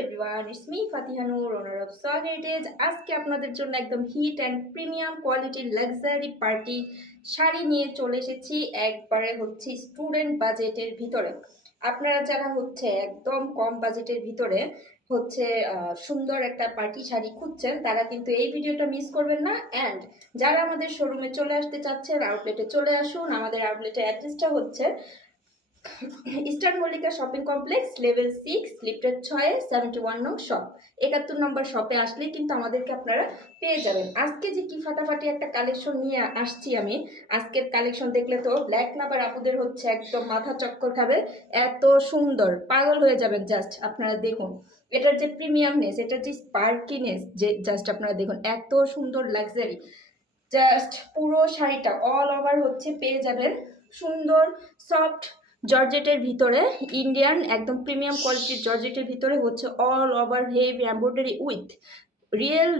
Everyone, it's me Fatiha Noor, owner of Swag Heritage. আজকে আপনাদের জন্য একদম হিট অ্যান্ড প্রিমিয়াম কোয়ালিটির লাক্সারি পার্টি শাড়ি নিয়ে চলে এসেছি। একবারে হচ্ছে স্টুডেন্ট বাজেটের ভিতরে। আপনারা যারা হচ্ছে একদম কম বাজেটের ভিতরে হচ্ছে সুন্দর একটা পার্টি শাড়ি খুঁজছেন, তারা কিন্তু এই ভিডিওটা মিস করবেন না। অ্যান্ড যারা আমাদের শোরুমে চলে আসতে চাচ্ছেন, আউটলেটে চলে আসুন। আমাদের আউটলেটের অ্যাড্রেসটা হচ্ছে eastern Mallika shopping complex, level 6, লিফটের 6, 71 নং শপ। 71 নম্বর শপে আসলেই কিন্তু আমাদেরকে আপনারা পেয়ে যাবেন। আজকে যে কি ফাটাফাটি একটা কালেকশন নিয়ে আসছি আমি, আজকের কালেকশন দেখলে তো ব্ল্যাক লাভার আপুদের হচ্ছে একদম মাথা চক্কর খাবে। এত সুন্দর, পাগল হয়ে যাবেন জাস্ট আপনারা দেখুন। এটার যে প্রিমিয়ামনেস, এটার যে স্পার্কিনেস, যে জাস্ট আপনারা দেখুন, এত সুন্দর লাক্সারি। জাস্ট পুরো শাড়িটা অল ওভার হচ্ছে পেয়ে যাবেন সুন্দর সফট জর্জেটের ভিতরে, ইন্ডিয়ান একদম প্রিমিয়াম কোয়ালিটির জর্জেটের ভিতরে হচ্ছে all over heavy embroidery with real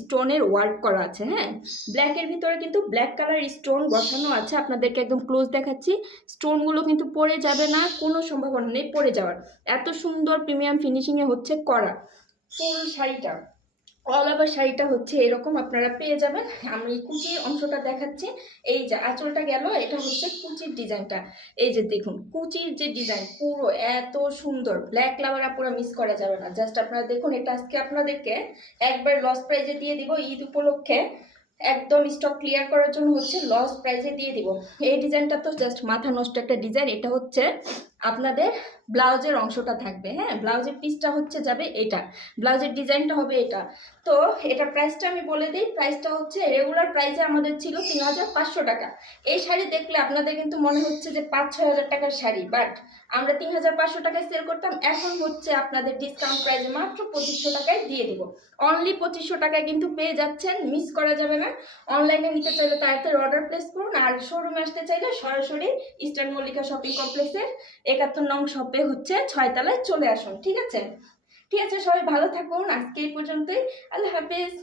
স্টোনের ওয়ার্ক করা আছে। হ্যাঁ, ব্ল্যাকের ভিতরে কিন্তু ব্ল্যাক কালার স্টোন বসানো আছে। আপনাদেরকে একদম ক্লোজ দেখাচ্ছি। স্টোনগুলো কিন্তু পড়ে যাবে না, কোনো সম্ভাবনা নেই পড়ে যাওয়ার। এত সুন্দর প্রিমিয়াম ফিনিশিংয়ে হচ্ছে করা ফুল শাড়িটা। অল ওভার শাড়িটা হচ্ছে এরকম আপনারা পেয়ে যাবেন। আমি কুচির অংশটা দেখাচ্ছি। এই যে আঁচলটা গেল, এটা হচ্ছে কুচির ডিজাইনটা। এই যে দেখুন কুচির যে ডিজাইন, পুরো এত সুন্দর। ব্ল্যাক লাভার পুরো মিস করা যাবে না। জাস্ট আপনারা দেখুন, এটা আজকে আপনাদেরকে একবার লস প্রাইজে দিয়ে দিব ঈদ উপলক্ষে। একদম স্টক ক্লিয়ার করার জন্য হচ্ছে লস প্রাইজে দিয়ে দিব। এই ডিজাইনটা তো জাস্ট মাথা নষ্ট একটা ডিজাইন। এটা হচ্ছে আপনাদের ব্লাউজের অংশটা থাকবে। হ্যাঁ, ব্লাউজের পিসটা হচ্ছে যাবে এটা, ব্লাউজের ডিজাইনটা হবে এটা। তো এটা প্রাইসটা আমি বলে দিই। প্রাইসটা হচ্ছে রেগুলার প্রাইসে আমাদের ছিল 3500 টাকা। এই শাড়ি দেখলে আপনাদের কিন্তু মনে হচ্ছে যে 5-6 হাজার টাকার শাড়ি, বাট আমরা 3500 টাকায় সেল করতাম। এখন হচ্ছে আপনাদের ডিসকাউন্ট প্রাইসে মাত্র 2500 টাকায় দিয়ে দিব। অনলি 2500 টাকায় কিন্তু পেয়ে যাচ্ছেন, মিস করা যাবে না। অনলাইনে নিতে চাইলে তাড়াতাড়ি অর্ডার প্লেস করুন, আর শোরুমে আসতে চাইলে সরাসরি ইস্টার্ন মল্লিকা শপিং কমপ্লেক্সের 71 নং শপে হচ্ছে 6 তলায় চলে আসুন। ঠিক আছে, ঠিক আছে, সবাই ভালো থাকুন। আজকে এই পর্যন্তই। আল্লাহ হাফেজ।